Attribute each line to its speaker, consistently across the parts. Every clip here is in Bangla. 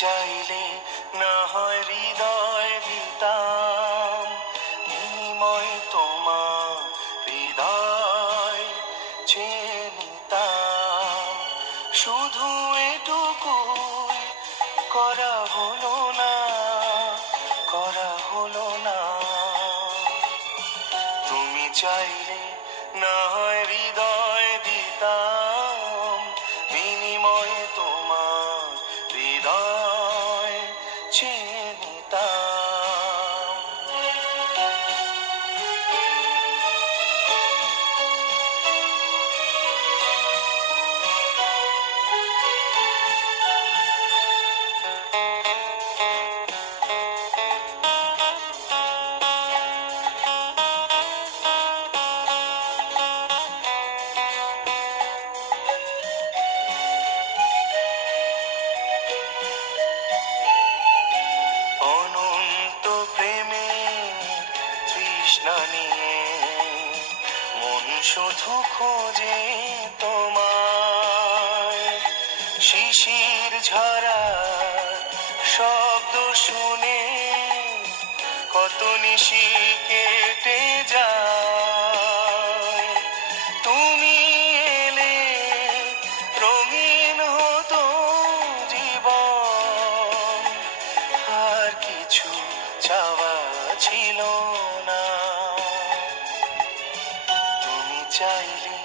Speaker 1: চাইলে না হয় হৃদয় দিতাম। বিনিময় তোমার হৃদয় চেয়ে নিতাম। শুধু এটুকুই করা হলো না, করা হলো না। তুমি চাইলে না হয় হৃদয় তৃষ্ণা নিয়ে। মন শুধু খোঁজে তোমার শিশির ঝরা শব্দ শুনে কত নিশি কেটে যায়। তুমি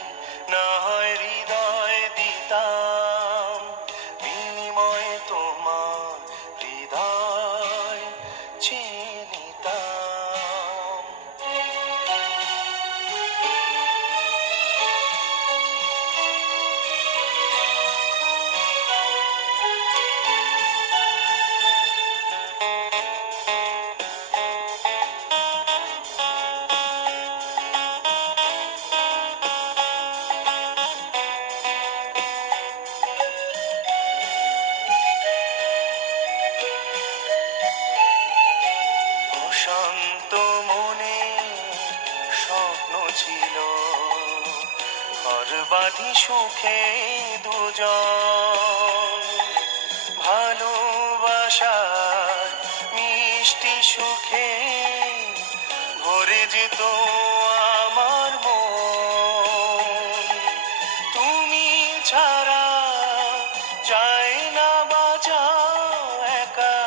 Speaker 1: বাঁধি সুখে দুজন। ভালোবাসা, মিষ্টি সুখে ভরে যেত আমার ম তুমি ছাড়া যায় না বাজা একা।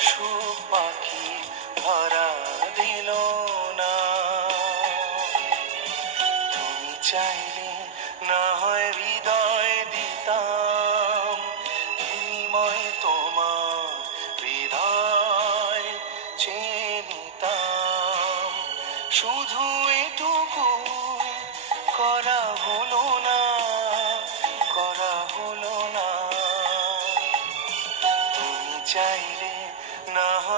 Speaker 1: সুখ পাখি ধরা না হয়